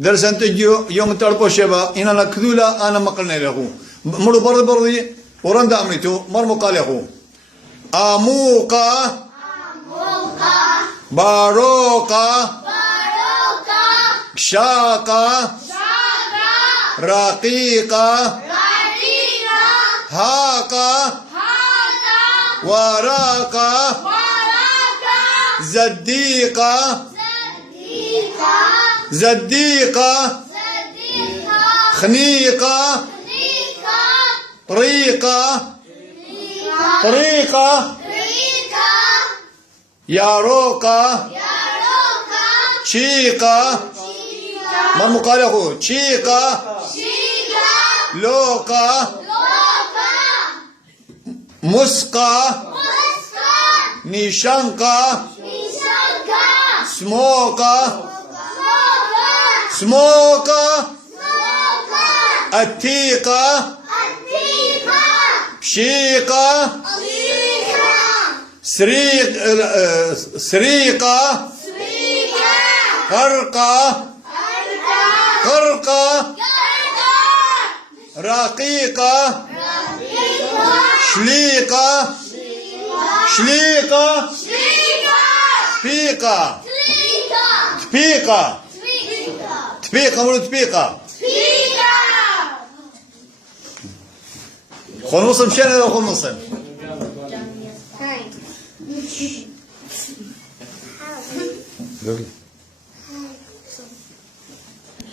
درس أنت يوم تربو شبا إن أنا كذولا أنا ما قلنا له مرو برضي ورند أمريتو مرمو قال له أموقا باروقا شاقا رقيقا هاقا وراقا زديقا زديقا خنيقا طريقا طريقا ياروقا شيقا ما المقاله شيقا لوقا مسقا نيشانقا سموقا سموقا التيقا شيقا سريقا خرقا خرقا رقيقا شليقا شليقا تبيقا تبيقا تبيقا ولا تبيقا خلص مشان هذا خلص